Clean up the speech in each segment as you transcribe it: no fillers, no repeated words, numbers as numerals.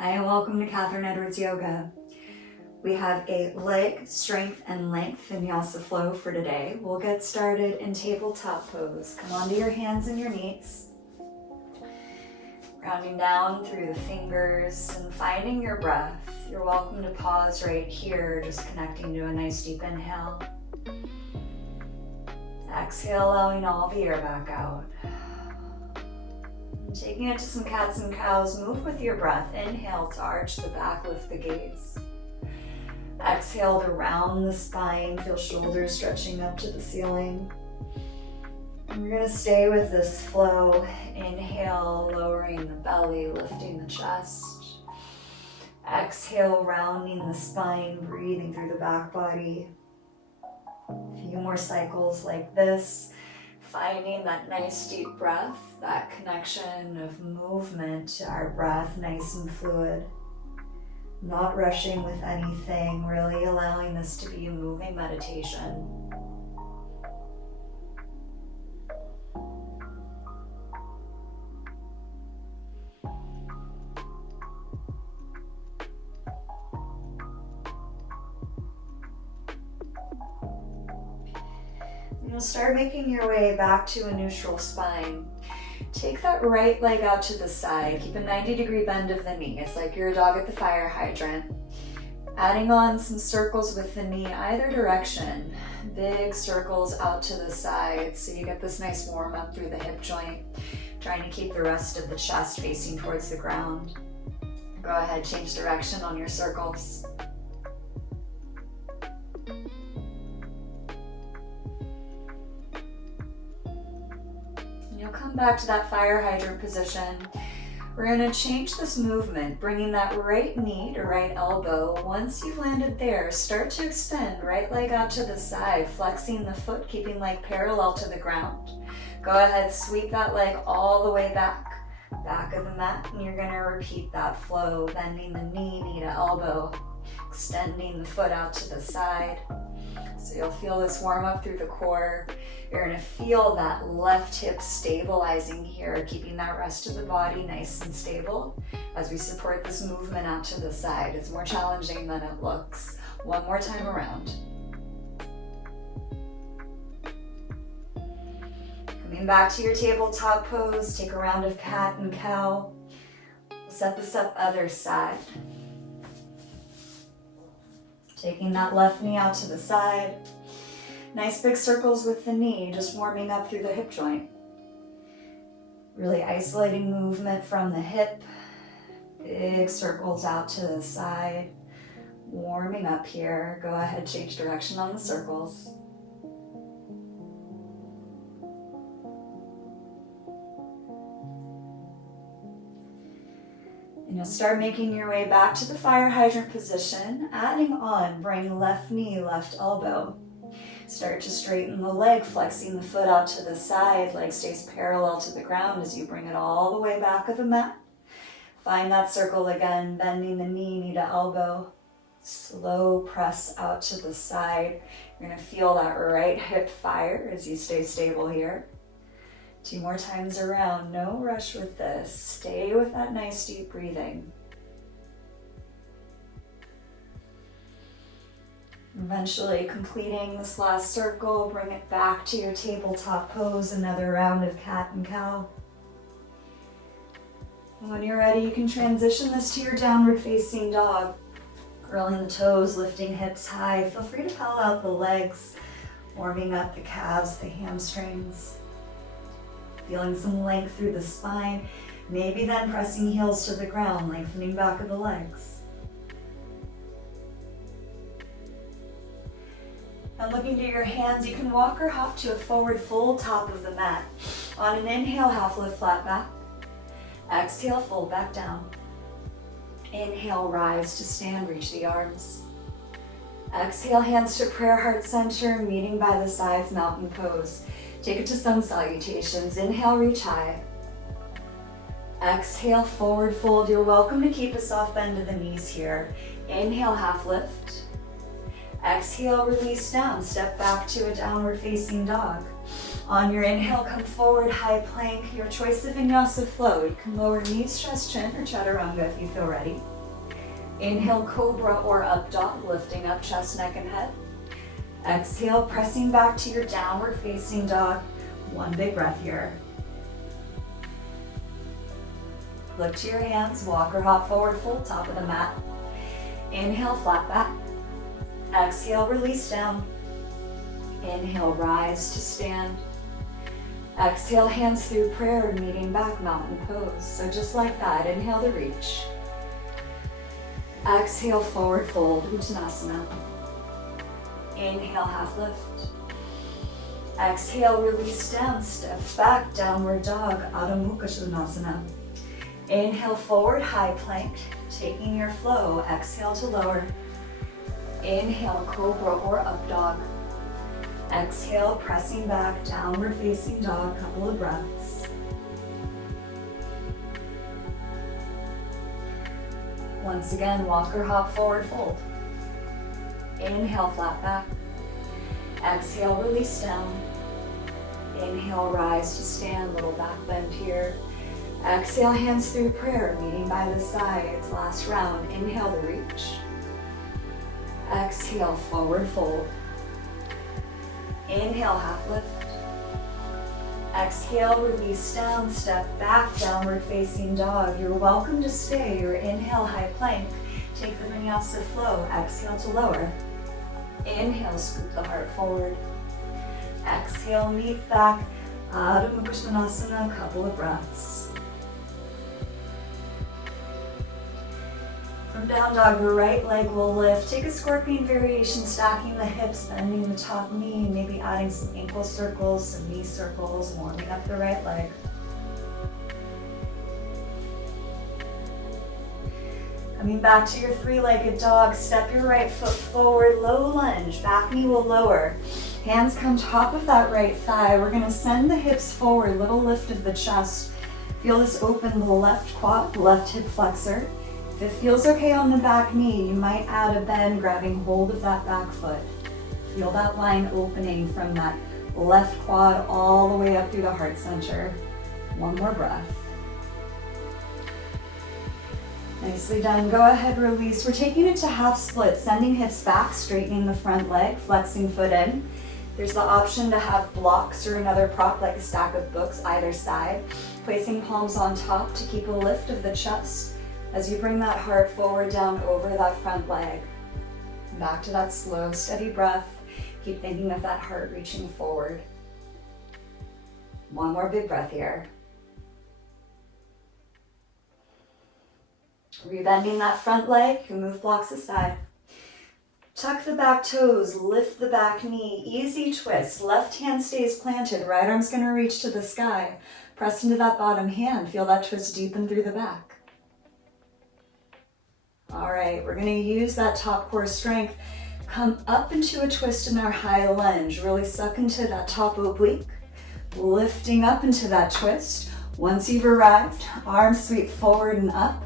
Hi, and welcome to Catherine Edwards Yoga. We have a leg strength and length Vinyasa flow for today. We'll get started in tabletop pose. Come onto your hands and your knees. Rounding down through the fingers and finding your breath. You're welcome to pause right here, just connecting to a nice deep inhale. Exhale, allowing all the air back out. Taking it to some cats and cows, move with your breath. Inhale to arch the back, lift the gaze. Exhale to round the spine, feel shoulders stretching up to the ceiling. And we're gonna stay with this flow. Inhale, lowering the belly, lifting the chest. Exhale, rounding the spine, breathing through the back body. A few more cycles like this. Finding that nice deep breath, that connection of movement to our breath, nice and fluid. Not rushing with anything, really allowing this to be a moving meditation. You'll start making your way back to a neutral spine. Take that right leg out to the side. Keep a 90-degree bend of the knee. It's like you're a dog at the fire hydrant. Adding on some circles with the knee either direction. Big circles out to the side so you get this nice warm up through the hip joint. Trying to keep the rest of the chest facing towards the ground. Go ahead, change direction on your circles. You'll come back to that fire hydrant position. We're going to change this movement, bringing that right knee to right elbow. Once you've landed there, start to extend right leg out to the side, flexing the foot, keeping leg parallel to the ground. Go ahead, sweep that leg all the way back of the mat, and you're going to repeat that flow, bending the knee to elbow, extending the foot out to the side. So you'll feel this warm up through the core. You're going to feel that left hip stabilizing here, keeping that rest of the body nice and stable as we support this movement out to the side. It's more challenging than it looks. One more time around. Coming back to your tabletop pose, take a round of cat and cow. We'll set this up other side. Taking that left knee out to the side. Nice big circles with the knee, just warming up through the hip joint. Really isolating movement from the hip. Big circles out to the side. Warming up here. Go ahead, change direction on the circles. And you'll start making your way back to the fire hydrant position. Adding on, bring left knee, left elbow. Start to straighten the leg, flexing the foot out to the side. Leg stays parallel to the ground as you bring it all the way back of the mat. Find that circle again, bending the knee to elbow. Slow press out to the side. You're going to feel that right hip fire as you stay stable here. 2 more times around. No rush with this. Stay with that nice deep breathing. Eventually completing this last circle, bring it back to your tabletop pose, another round of cat and cow. And when you're ready, you can transition this to your downward facing dog. Curling the toes, lifting hips high. Feel free to pedal out the legs, warming up the calves, the hamstrings. Feeling some length through the spine. Maybe then pressing heels to the ground, lengthening back of the legs. And looking to your hands, you can walk or hop to a forward fold top of the mat. On an inhale, half lift flat back. Exhale, fold back down. Inhale, rise to stand, reach the arms. Exhale, hands to prayer heart center, meeting by the sides, mountain pose. Take it to sun salutations. Inhale, reach high. Exhale, forward fold. You're welcome to keep a soft bend of the knees here. Inhale, half lift. Exhale, release down. Step back to a downward facing dog. On your inhale, come forward, high plank, your choice of vinyasa flow. You can lower knees, chest, chin, or chaturanga if you feel ready. Inhale, cobra or up dog, lifting up chest, neck, and head. Exhale, pressing back to your downward facing dog. One big breath here. Look to your hands, walk or hop forward, full top of the mat. Inhale, flat back. Exhale, release down. Inhale, rise to stand. Exhale, hands through prayer, meeting back, mountain pose. So just like that, inhale to reach. Exhale, forward fold, Uttanasana. Inhale, half lift. Exhale, release down, step back, downward dog, Adho Mukha Svanasana. Inhale, forward, high plank, taking your flow. Exhale to lower. Inhale, cobra or up dog. Exhale, pressing back, downward facing dog, couple of breaths. Once again, walk or hop forward fold. Inhale, flat back. Exhale, release down. Inhale, rise to stand, little back bend here. Exhale, hands through prayer, meeting by the sides, last round. Inhale to reach. Exhale, forward fold. Inhale, half lift. Exhale, release down, step back, downward facing dog. You're welcome to stay. Your inhale, high plank. Take the vinyasa flow. Exhale to lower. Inhale, scoop the heart forward. Exhale, meet back. Adho Mukha Svanasana, couple of breaths. From down dog, the right leg will lift. Take a scorpion variation, stacking the hips, bending the top knee, maybe adding some ankle circles, some knee circles, warming up the right leg. Coming back to your three-legged dog, step your right foot forward, low lunge, back knee will lower. Hands come top of that right thigh. We're gonna send the hips forward, little lift of the chest. Feel this open the left quad, left hip flexor. If it feels okay on the back knee, you might add a bend, grabbing hold of that back foot. Feel that line opening from that left quad all the way up through the heart center. One more breath. Nicely done. Go ahead, release. We're taking it to half split, sending hips back, straightening the front leg, flexing foot in. There's the option to have blocks or another prop like a stack of books either side. Placing palms on top to keep a lift of the chest as you bring that heart forward down over that front leg. Back to that slow, steady breath. Keep thinking of that heart reaching forward. One more big breath here. Rebending that front leg, you can move blocks aside. Tuck the back toes, lift the back knee, easy twist. Left hand stays planted, right arm's gonna reach to the sky. Press into that bottom hand, feel that twist deepen through the back. All right, we're gonna use that top core strength. Come up into a twist in our high lunge. Really suck into that top oblique. Lifting up into that twist. Once you've arrived, arms sweep forward and up.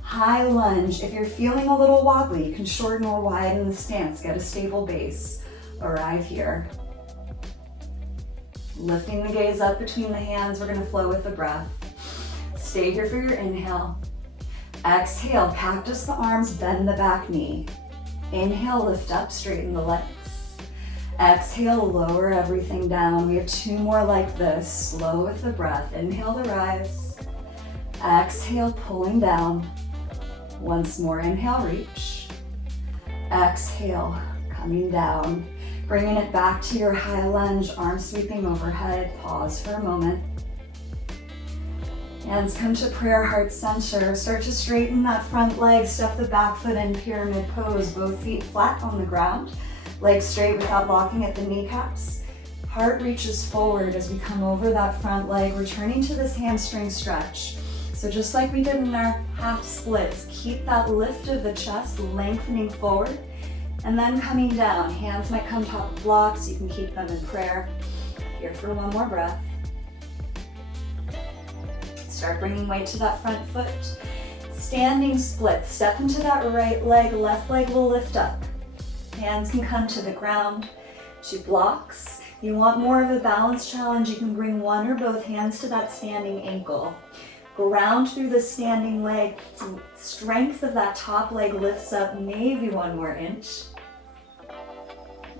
High lunge. If you're feeling a little wobbly, you can shorten or widen the stance. Get a stable base. Arrive here. Lifting the gaze up between the hands. We're gonna flow with the breath. Stay here for your inhale. Exhale, cactus the arms, bend the back knee. Inhale, lift up, straighten the legs. Exhale, lower everything down. We have two more like this. Slow with the breath. Inhale to rise. Exhale, pulling down. Once more, inhale, reach. Exhale, coming down. Bringing it back to your high lunge, arms sweeping overhead. Pause for a moment. Hands come to prayer, heart center. Start to straighten that front leg. Step the back foot in pyramid pose. Both feet flat on the ground. Legs straight without locking at the kneecaps. Heart reaches forward as we come over that front leg, returning to this hamstring stretch. So just like we did in our half splits, keep that lift of the chest, lengthening forward, and then coming down. Hands might come top of blocks. You can keep them in prayer. Here for one more breath. Start bringing weight to that front foot. Standing split, step into that right leg, left leg will lift up. Hands can come to the ground, to blocks. If you want more of a balance challenge, you can bring one or both hands to that standing ankle. Ground through the standing leg. Strength of that top leg lifts up maybe 1 more inch.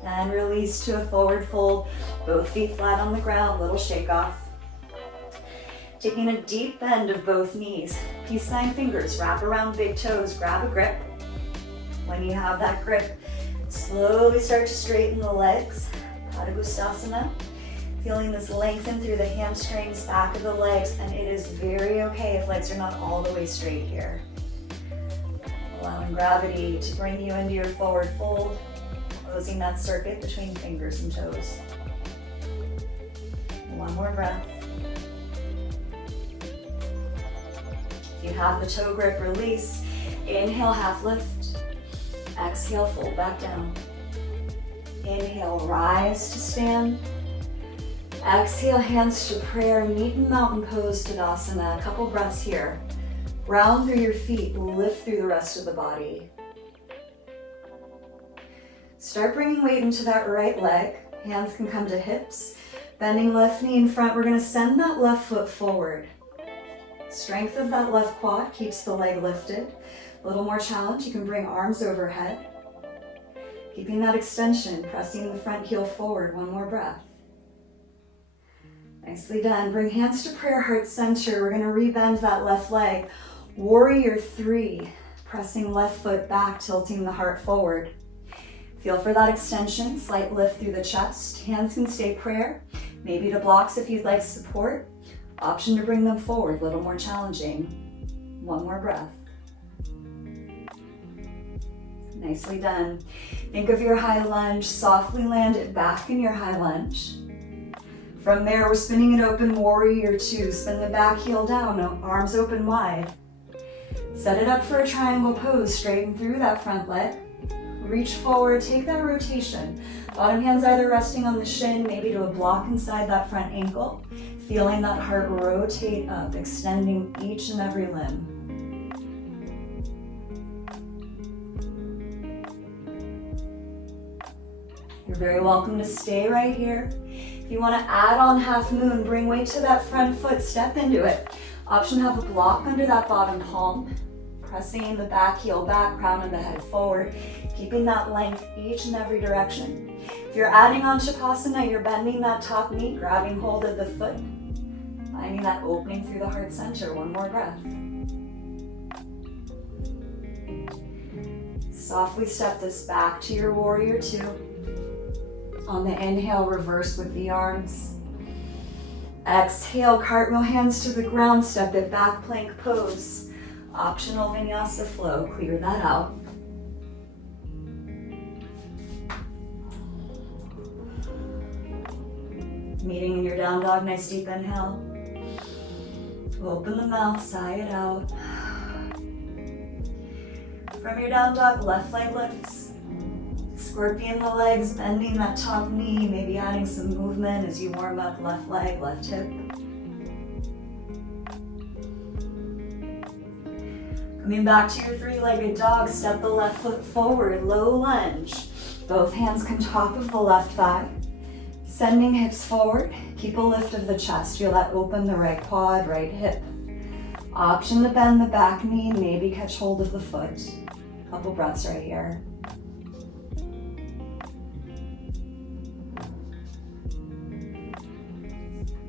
And release to a forward fold. Both feet flat on the ground, little shake off. Taking a deep bend of both knees. Peace sign fingers, wrap around big toes, grab a grip. When you have that grip, slowly start to straighten the legs. Quadriceps. Feeling this lengthen through the hamstrings, back of the legs, and it is very okay if legs are not all the way straight here. Allowing gravity to bring you into your forward fold, closing that circuit between fingers and toes. 1 more breath. If you have the toe grip, release. Inhale, half lift. Exhale, fold back down. Inhale, rise to stand. Exhale, hands to prayer, meet in mountain pose, Tadasana. A couple breaths here. Ground through your feet, lift through the rest of the body. Start bringing weight into that right leg. Hands can come to hips. Bending left knee in front, we're gonna send that left foot forward. Strength of that left quad keeps the leg lifted. A little more challenge, you can bring arms overhead. Keeping that extension, pressing the front heel forward, 1 more breath. Nicely done. Bring hands to prayer, heart center. We're gonna rebend that left leg. Warrior 3, pressing left foot back, tilting the heart forward. Feel for that extension, slight lift through the chest. Hands can stay prayer, maybe to blocks if you'd like support. Option to bring them forward, a little more challenging. 1 more breath. Nicely done. Think of your high lunge, softly land it back in your high lunge. From there, we're spinning it open, warrior 2. Spin the back heel down, arms open wide. Set it up for a triangle pose, straighten through that front leg. Reach forward, take that rotation. Bottom hand's either resting on the shin, maybe to a block inside that front ankle. Feeling that heart rotate up, extending each and every limb. You're very welcome to stay right here. If you want to add on half moon, bring weight to that front foot, step into it. Option to have a block under that bottom palm. Pressing the back heel back, crown of the head forward. Keeping that length each and every direction. If you're adding on Shavasana, you're bending that top knee, grabbing hold of the foot. Finding that opening through the heart center. 1 more breath. Softly step this back to your warrior 2. On the inhale, reverse with the arms. Exhale, cartwheel hands to the ground, step it back, plank pose. Optional Vinyasa flow, clear that out. Meeting in your down dog, nice deep inhale. Open the mouth, sigh it out. From your down dog, left leg lifts. Scorpion the legs, bending that top knee, maybe adding some movement as you warm up left leg, left hip. Coming back to your 3-legged dog, step the left foot forward, low lunge. Both hands can top of the left thigh. Sending hips forward, keep a lift of the chest. Feel that open the right quad, right hip. Option to bend the back knee, maybe catch hold of the foot. Couple breaths right here.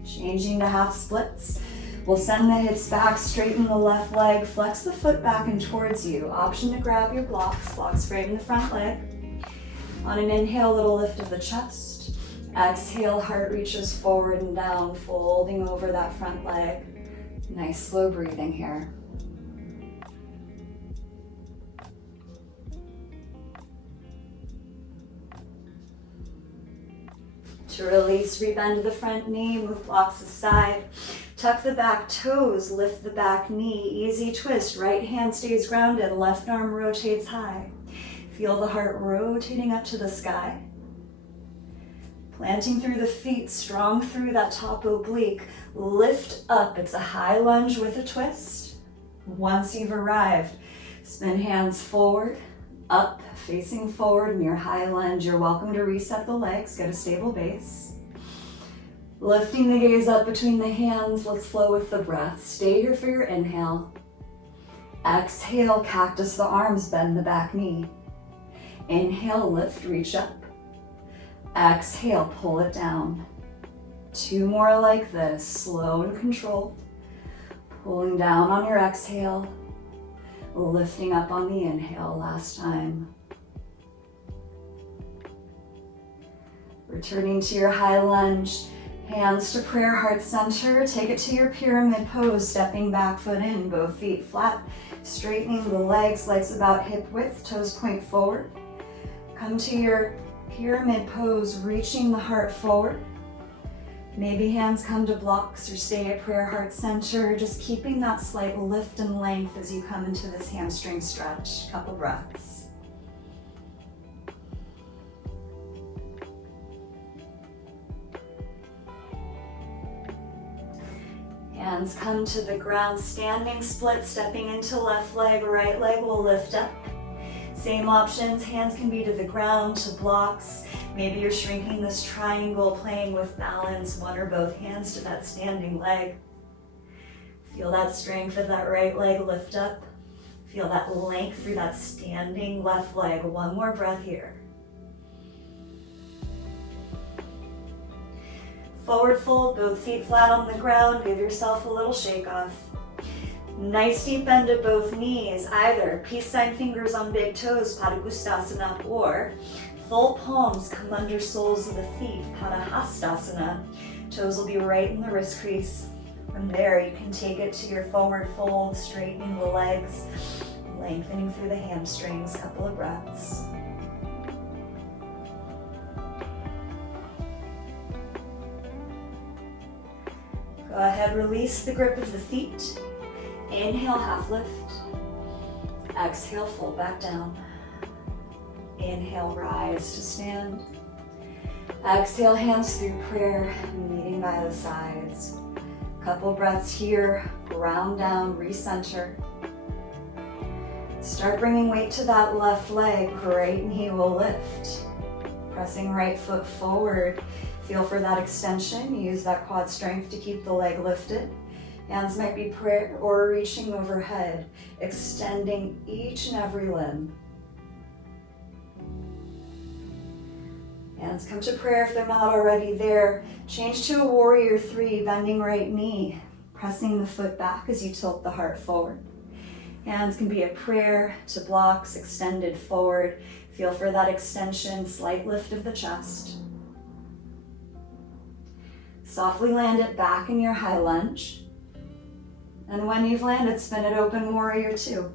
Changing to half splits. We'll send the hips back, straighten the left leg, flex the foot back and towards you. Option to grab your blocks straighten the front leg. On an inhale, little lift of the chest. Exhale, heart reaches forward and down, folding over that front leg. Nice slow breathing here. To release, rebend the front knee, move blocks aside. Tuck the back toes, lift the back knee, easy twist. Right hand stays grounded, left arm rotates high. Feel the heart rotating up to the sky. Planting through the feet, strong through that top oblique. Lift up, it's a high lunge with a twist. Once you've arrived, spin hands forward, up, facing forward in your high lunge. You're welcome to reset the legs, get a stable base. Lifting the gaze up between the hands, let's flow with the breath. Stay here for your inhale. Exhale, cactus the arms, bend the back knee. Inhale, lift, reach up. Exhale, pull it down. 2 more like this, slow and controlled. Pulling down on your exhale, lifting up on the inhale, last time. Returning to your high lunge, hands to prayer, heart center. Take it to your pyramid pose, stepping back foot in, both feet flat. Straightening the legs about hip width, toes point forward. Come to your pyramid pose, reaching the heart forward. Maybe hands come to blocks or stay at prayer, heart center. Just keeping that slight lift and length as you come into this hamstring stretch. Couple breaths. Hands come to the ground, standing split, stepping into left leg, right leg will lift up. Same options, hands can be to the ground, to blocks. Maybe you're shrinking this triangle, playing with balance, one or both hands to that standing leg. Feel that strength of that right leg lift up. Feel that length through that standing left leg. One more breath here. Forward fold, both feet flat on the ground. Give yourself a little shake off. Nice deep bend at both knees, either peace sign fingers on big toes, Padangusthasana, or full palms come under soles of the feet, Padahastasana. Toes will be right in the wrist crease. From there, you can take it to your forward fold, straightening the legs, lengthening through the hamstrings. Couple of breaths. Go ahead, release the grip of the feet. Inhale, half lift. Exhale, fold back down. Inhale, rise to stand. Exhale, hands through prayer, meeting by the sides. Couple breaths here, ground down, recenter. Start bringing weight to that left leg, right knee will lift. Pressing right foot forward. Feel for that extension, use that quad strength to keep the leg lifted. Hands might be prayer or reaching overhead, extending each and every limb. Hands come to prayer if they're not already there. Change to a warrior 3, bending right knee, pressing the foot back as you tilt the heart forward. Hands can be a prayer to blocks, extended forward. Feel for that extension, slight lift of the chest. Softly land it back in your high lunge. And when you've landed, spin it open, warrior 2.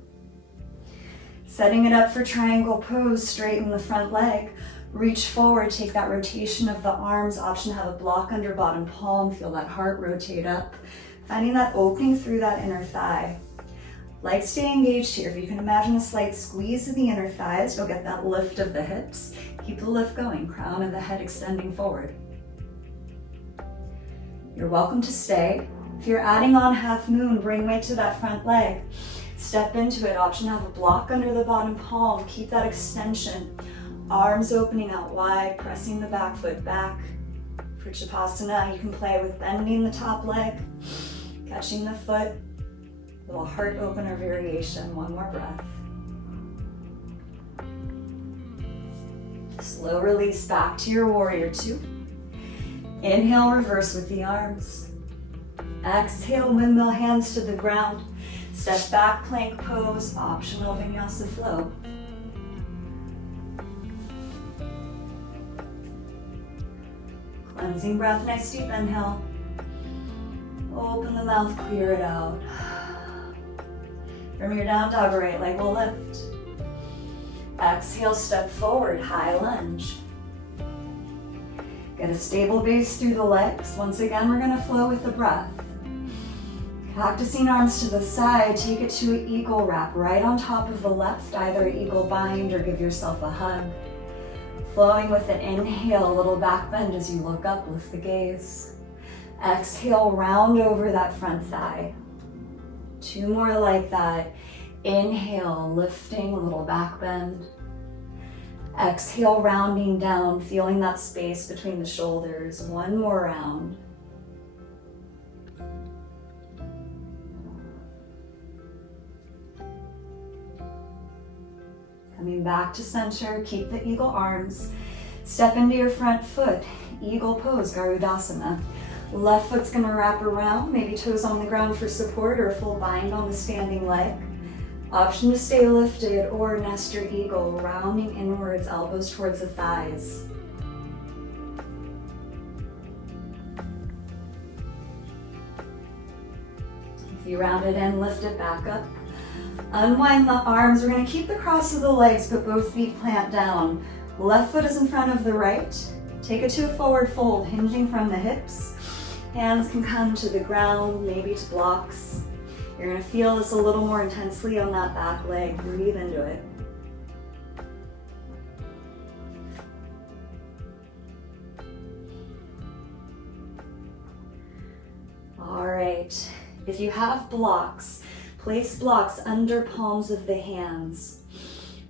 Setting it up for triangle pose, straighten the front leg. Reach forward, take that rotation of the arms. Option to have a block under bottom palm. Feel that heart rotate up. Finding that opening through that inner thigh. Legs stay engaged here. If you can imagine a slight squeeze of the inner thighs, you'll get that lift of the hips. Keep the lift going, crown of the head extending forward. You're welcome to stay. If you're adding on half moon, bring weight to that front leg. Step into it. Option to have a block under the bottom palm. Keep that extension. Arms opening out wide, pressing the back foot back. For Chapasana, you can play with bending the top leg, catching the foot. Little heart opener variation. One more breath. Slow release back to your warrior 2. Inhale, reverse with the arms. Exhale, windmill hands to the ground. Step back, plank pose, optional Vinyasa flow. Cleansing breath, nice deep inhale. Open the mouth, clear it out. From your down dog, right leg will lift. Exhale, step forward, high lunge. Get a stable base through the legs. Once again, we're gonna flow with the breath. Cactusing arms to the side, take it to an eagle wrap right on top of the left, either eagle bind or give yourself a hug. Flowing with an inhale, a little back bend as you look up, lift the gaze. Exhale, round over that front thigh. 2 more like that. Inhale, lifting, a little back bend. Exhale, rounding down, feeling that space between the shoulders. 1 more round. Coming back to center, keep the eagle arms. Step into your front foot, eagle pose, Garudasana. Left foot's gonna wrap around, maybe toes on the ground for support or a full bind on the standing leg. Option to stay lifted or nestor eagle, rounding inwards, elbows towards the thighs. If you round it in, lift it back up. Unwind the arms. We're going to keep the cross of the legs, but both feet plant down. Left foot is in front of the right. Take it to a forward fold, hinging from the hips. Hands can come to the ground, maybe to blocks. You're going to feel this a little more intensely on that back leg. Breathe into it. All right. If you have blocks, place blocks under palms of the hands.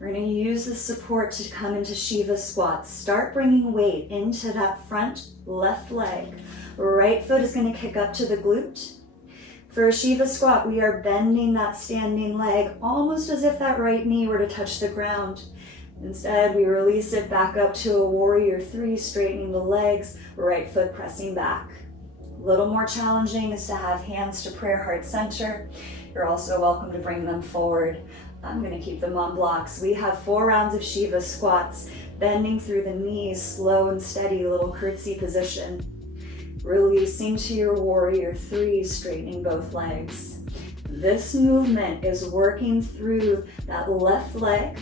We're going to use the support to come into Shiva squats. Start bringing weight into that front left leg. Right foot is going to kick up to the glute. For a Shiva squat, we are bending that standing leg almost as if that right knee were to touch the ground. Instead, we release it back up to a warrior three, straightening the legs, right foot pressing back. A little more challenging is to have hands to prayer heart center. You're also welcome to bring them forward. I'm going to keep them on blocks. We have 4 rounds of Shiva squats, bending through the knees, slow and steady, little curtsy position. Releasing to your warrior three, straightening both legs. This movement is working through that left leg,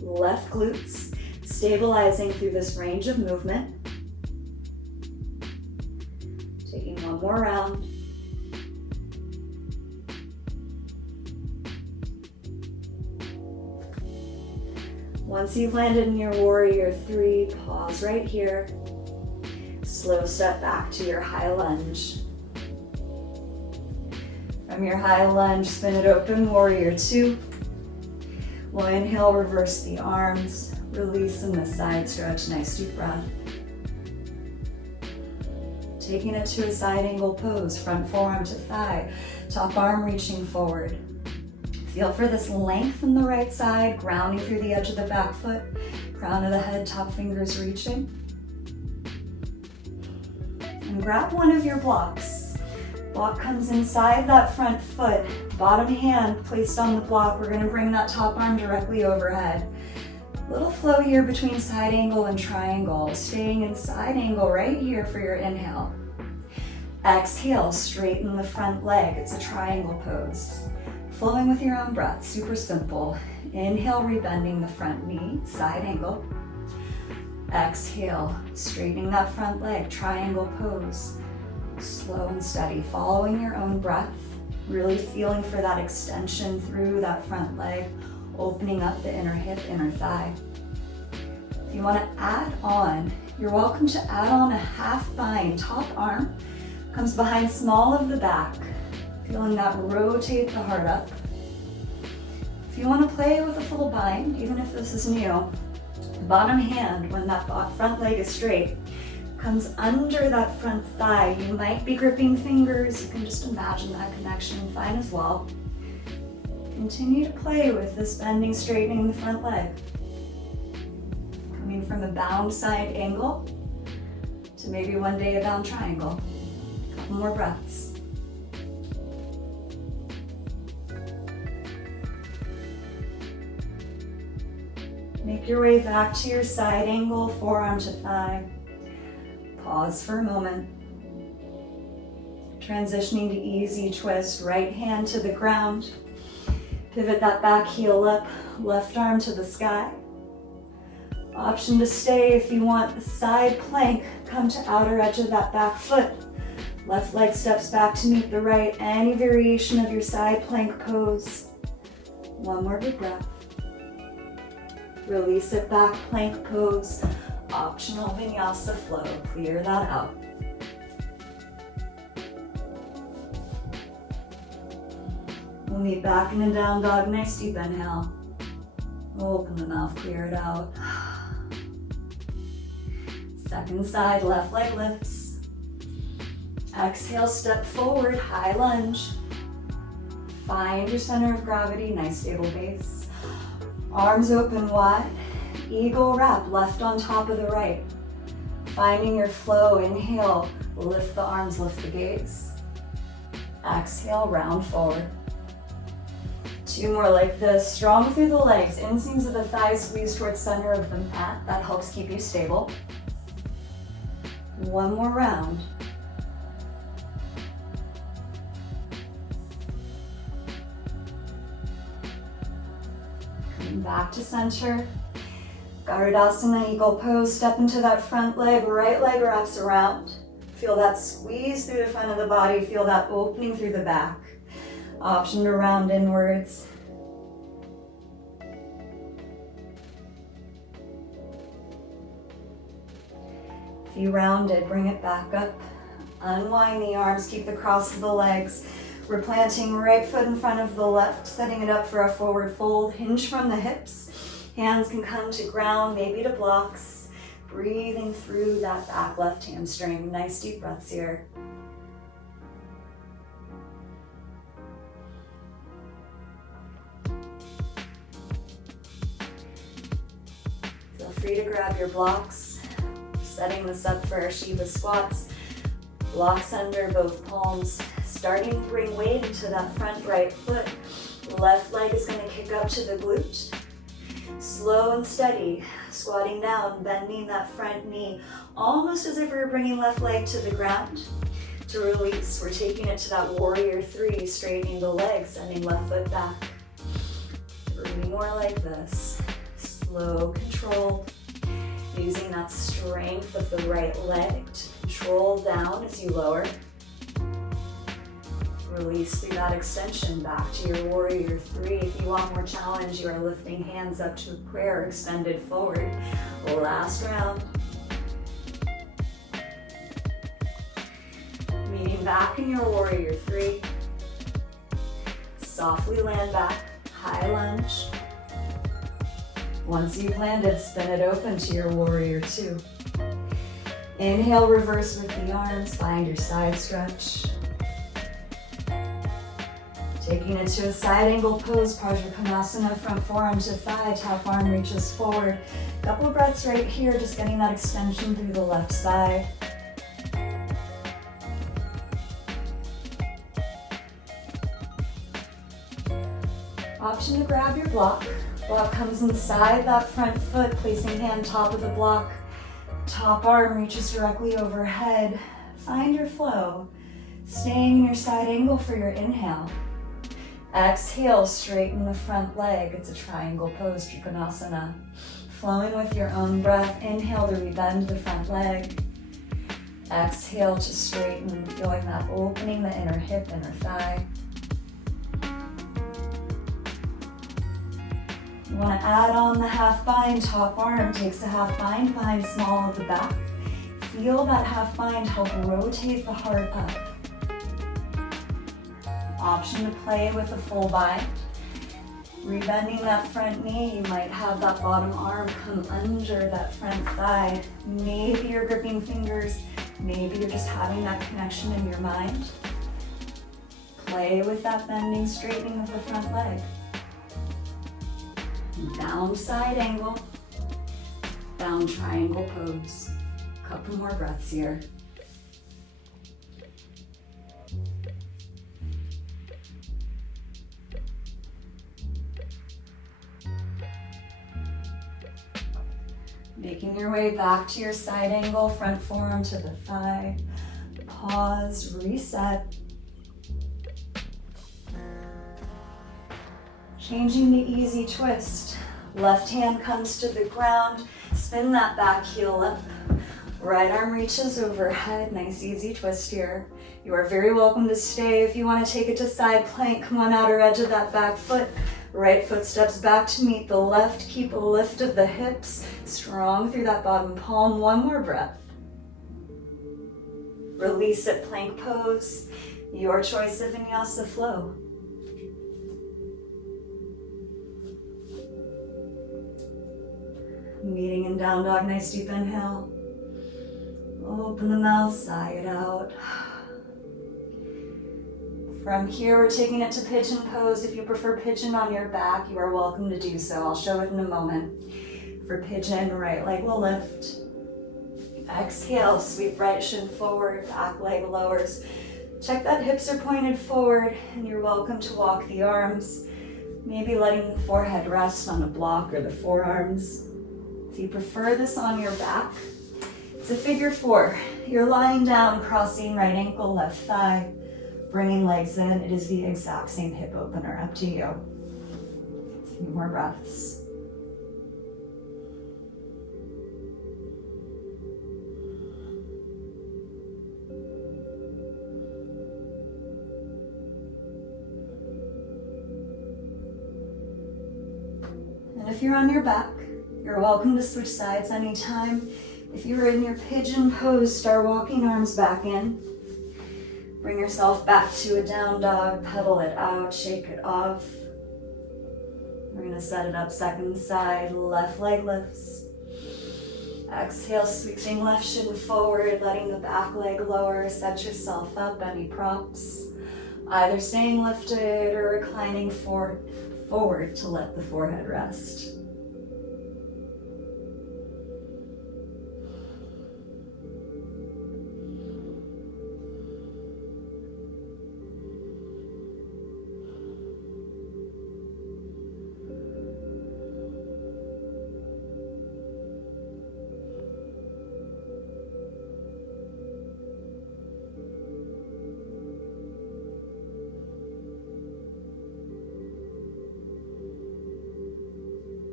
left glutes, stabilizing through this range of movement. Taking one more round. Once you've landed in your warrior three, pause right here. Slow step back to your high lunge. From your high lunge, spin it open, warrior two. We'll inhale, reverse the arms, release in the side stretch, nice deep breath. Taking it to a side angle pose, front forearm to thigh, top arm reaching forward. Feel for this length in the right side, grounding through the edge of the back foot, crown of the head, top fingers reaching. And grab one of your blocks. Block comes inside that front foot, bottom hand placed on the block. We're gonna bring that top arm directly overhead. Little flow here between side angle and triangle, staying in side angle right here for your inhale. Exhale, straighten the front leg. It's a triangle pose. Flowing with your own breath, super simple. Inhale, rebending the front knee, side angle. Exhale, straightening that front leg, triangle pose. Slow and steady, following your own breath, really feeling for that extension through that front leg, opening up the inner hip, inner thigh. If you want to add on, you're welcome to add on a half bind. Top arm comes behind small of the back. Feeling that rotate the heart up. If you want to play with a full bind, even if this is new, bottom hand, when that front leg is straight, comes under that front thigh. You might be gripping fingers. You can just imagine that connection, fine as well. Continue to play with this bending, straightening the front leg. Coming from a bound side angle to maybe one day a bound triangle. A couple more breaths. Make your way back to your side angle, forearm to thigh. Pause for a moment. Transitioning to easy twist, right hand to the ground. Pivot that back heel up, left arm to the sky. Option to stay if you want. The side plank, come to outer edge of that back foot. Left leg steps back to meet the right. Any variation of your side plank pose. One more big breath. Release it back, plank pose. Optional vinyasa flow, clear that out. We'll meet back in a down dog, nice deep inhale. Open the mouth, clear it out. Second side, left leg lifts. Exhale, step forward, high lunge. Find your center of gravity, nice stable base. Arms open wide. Eagle wrap, left on top of the right. Finding your flow, inhale, lift the arms, lift the gaze. Exhale, round forward. 2 more like this, strong through the legs, inseams of the thighs squeeze towards center of the mat. That helps keep you stable. 1 more round. Coming back to center. Garudasana, eagle pose, step into that front leg, right leg wraps around. Feel that squeeze through the front of the body, feel that opening through the back. Option to round inwards. If you rounded, bring it back up. Unwind the arms, keep the cross of the legs. We're planting right foot in front of the left, setting it up for a forward fold. Hinge from the hips. Hands can come to ground, maybe to blocks. Breathing through that back left hamstring. Nice deep breaths here. Feel free to grab your blocks. Setting this up for our Shiva squats. Blocks under both palms. Starting to bring weight into that front right foot. Left leg is going to kick up to the glute. Slow and steady, squatting down, bending that front knee, almost as if we were bringing left leg to the ground. To release, we're taking it to that warrior 3, straightening the legs, sending left foot back. 3 more like this. Slow, controlled, using that strength of the right leg to control down as you lower. Release through that extension back to your warrior 3. If you want more challenge, you are lifting hands up to prayer, extended forward. Last round. Meeting back in your warrior 3. Softly land back, high lunge. Once you've landed, spin it open to your warrior 2. Inhale, reverse with the arms, find your side stretch. Taking it to a side angle pose, quadriceps, front forearm to thigh, top arm reaches forward. Couple of breaths right here, just getting that extension through the left side. Option to grab your block. Block comes inside that front foot, placing hand top of the block. Top arm reaches directly overhead. Find your flow. Staying in your side angle for your inhale. Exhale, straighten the front leg. It's a triangle pose, Trikonasana. Flowing with your own breath. Inhale to rebend the front leg. Exhale to straighten, feeling that opening the inner hip, inner thigh. You want to add on the half bind. Top arm takes the half bind behind small of the back. Feel that half bind help rotate the heart up. Option to play with a full bind. Rebending that front knee, you might have that bottom arm come under that front thigh. Maybe you're gripping fingers, maybe you're just having that connection in your mind. Play with that bending, straightening of the front leg. Down side angle, down triangle pose. Couple more breaths here. Making your way back to your side angle, front forearm to the thigh. Pause, reset. Changing the easy twist. Left hand comes to the ground. Spin that back heel up. Right arm reaches overhead. Nice easy twist here. You are very welcome to stay. If you want to take it to side plank, come on outer edge of that back foot. Right foot steps back to meet the left. Keep a lift of the hips. Strong through that bottom palm. 1 more breath. Release it, plank pose. Your choice of vinyasa flow. Meeting in down dog, nice deep inhale. Open the mouth, sigh it out. From here, we're taking it to pigeon pose. If you prefer pigeon on your back, you are welcome to do so. I'll show it in a moment. For pigeon, right leg will lift. Exhale, sweep right shin forward, back leg lowers. Check that hips are pointed forward, and you're welcome to walk the arms, maybe letting the forehead rest on a block or the forearms. If you prefer this on your back, it's a figure four. You're lying down, crossing right ankle, left thigh, bringing legs in. It is the exact same hip opener, up to you. A few more breaths. And if you're on your back, you're welcome to switch sides anytime. If you're in your pigeon pose, start walking arms back in. Bring yourself back to a down dog, pedal it out, shake it off. We're gonna set it up second side, left leg lifts. Exhale, sweeping left shin forward, letting the back leg lower, set yourself up, any props. Either staying lifted or reclining forward to let the forehead rest.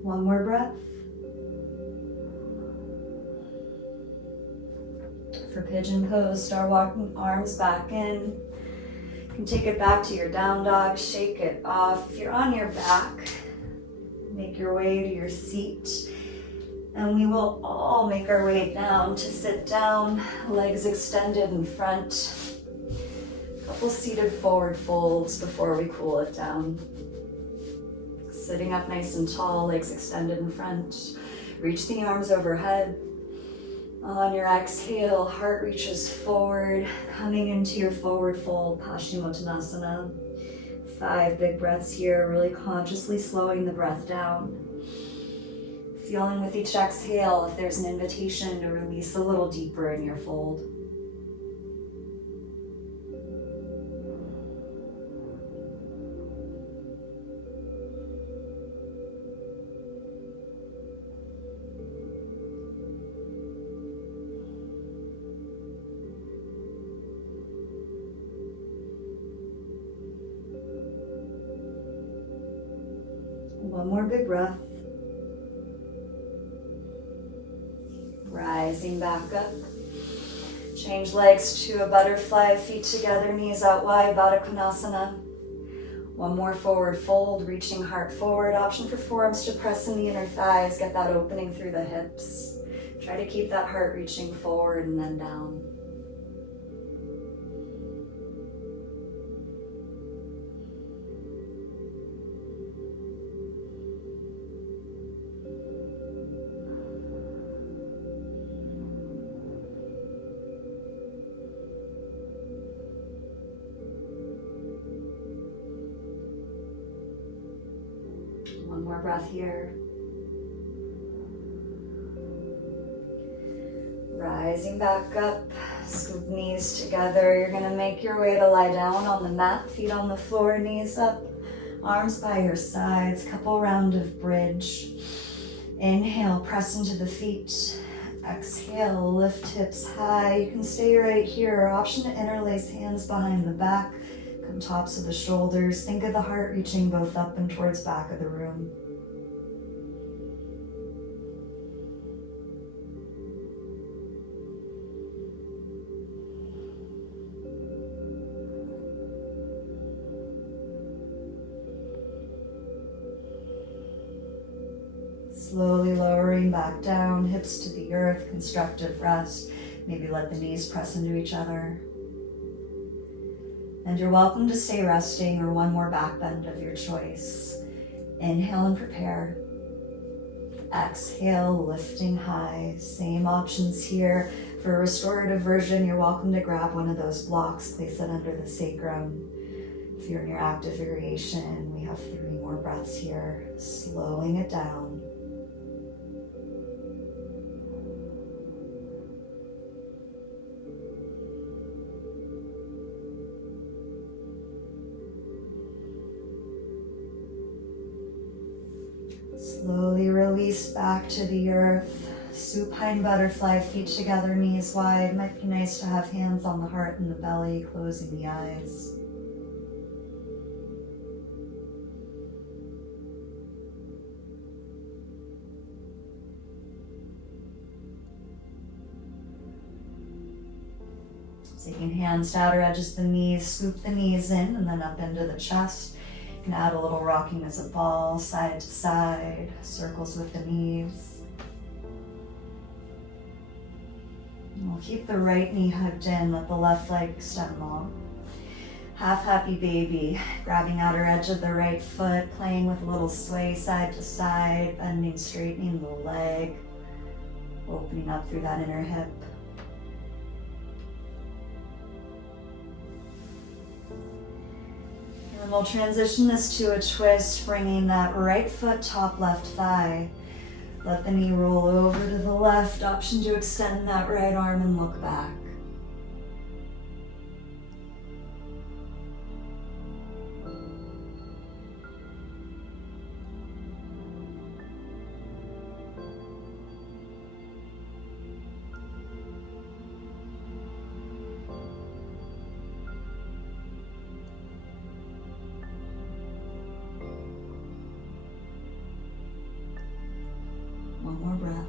One more breath. For pigeon pose, start walking arms back in. You can take it back to your down dog, shake it off. If you're on your back, make your way to your seat. And we will all make our way down to sit down, legs extended in front. A couple seated forward folds before we cool it down. Sitting up nice and tall, legs extended in front. Reach the arms overhead. On your exhale, heart reaches forward, coming into your forward fold, Paschimottanasana. 5 big breaths here, really consciously slowing the breath down. Feeling with each exhale if there's an invitation to release a little deeper in your fold. One more big breath. Rising back up. Change legs to a butterfly, feet together, knees out wide, Baddha Konasana. One more forward fold, reaching heart forward. Option for forearms to press in the inner thighs, get that opening through the hips. Try to keep that heart reaching forward and then down. One more breath here. Rising back up, scoop knees together. You're gonna make your way to lie down on the mat, feet on the floor, knees up, arms by your sides, couple round of bridge. Inhale, press into the feet. Exhale, lift hips high. You can stay right here. Option to interlace hands behind the back. Come tops of the shoulders. Think of the heart reaching both up and towards back of the room. Slowly lowering back down, hips to the earth, constructive rest. Maybe let the knees press into each other. And you're welcome to stay resting or one more back bend of your choice. Inhale and prepare. Exhale, lifting high. Same options here. For a restorative version, you're welcome to grab one of those blocks, place it under the sacrum. If you're in your active variation, we have 3 more breaths here, slowing it down. Slowly release back to the earth. Supine butterfly, feet together, knees wide. Might be nice to have hands on the heart and the belly, closing the eyes. Taking hands to outer edges of the knees, scoop the knees in and then up into the chest. You can add a little rocking as a ball, side to side, circles with the knees. And we'll keep the right knee hugged in, let the left leg extend long. Half happy baby, grabbing outer edge of the right foot, playing with a little sway side to side, bending, straightening the leg, opening up through that inner hip. And we'll transition this to a twist, bringing that right foot top left thigh. Let the knee roll over to the left, option to extend that right arm and look back. One more breath.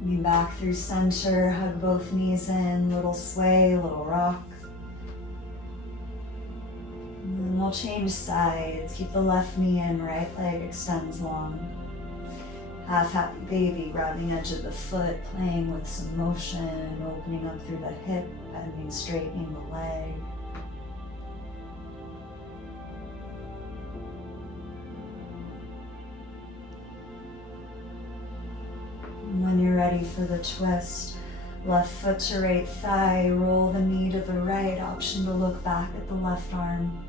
Coming back through center, hug both knees in, little sway, little rock. And then we'll change sides. Keep the left knee in, right leg extends long. Half happy baby, grabbing edge of the foot, playing with some motion, opening up through the hip, bending, straightening the leg. And when you're ready for the twist, left foot to right thigh, roll the knee to the right, option to look back at the left arm.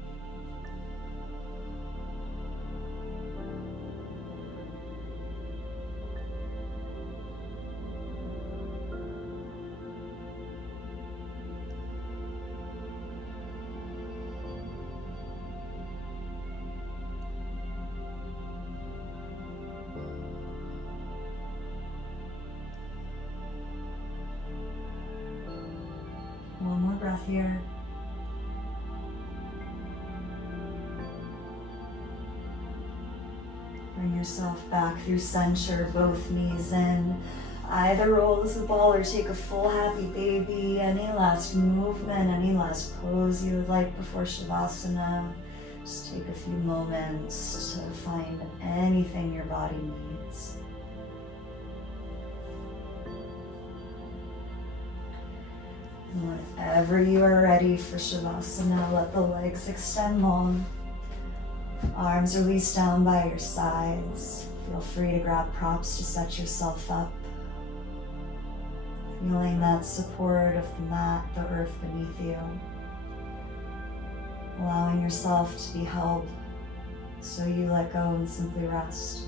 One more breath here. Bring yourself back through center, both knees in. Either roll as a ball or take a full happy baby. Any last movement, any last pose you would like before Shavasana. Just take a few moments to find anything your body needs. Whenever you are ready for Shavasana, let the legs extend long. Arms release down by your sides. Feel free to grab props to set yourself up. Feeling that support of the mat, the earth beneath you. Allowing yourself to be held so you let go and simply rest.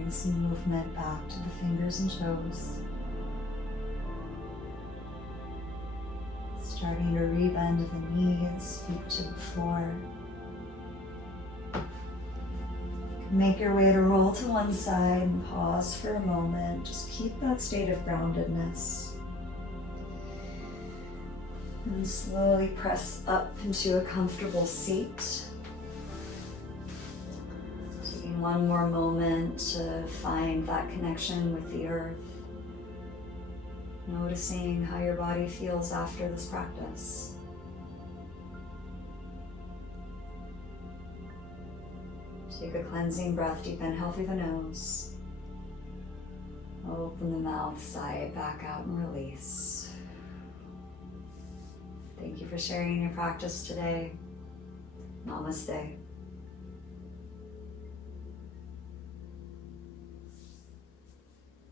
Bring some movement back to the fingers and toes. Starting to rebend the knees, feet to the floor. Make your way to roll to one side and pause for a moment. Just keep that state of groundedness. And slowly press up into a comfortable seat. Taking one more moment to find that connection with the earth. Noticing how your body feels after this practice. Take a cleansing breath, deep inhale through the nose. Open the mouth, sigh it back out and release. Thank you for sharing your practice today. Namaste.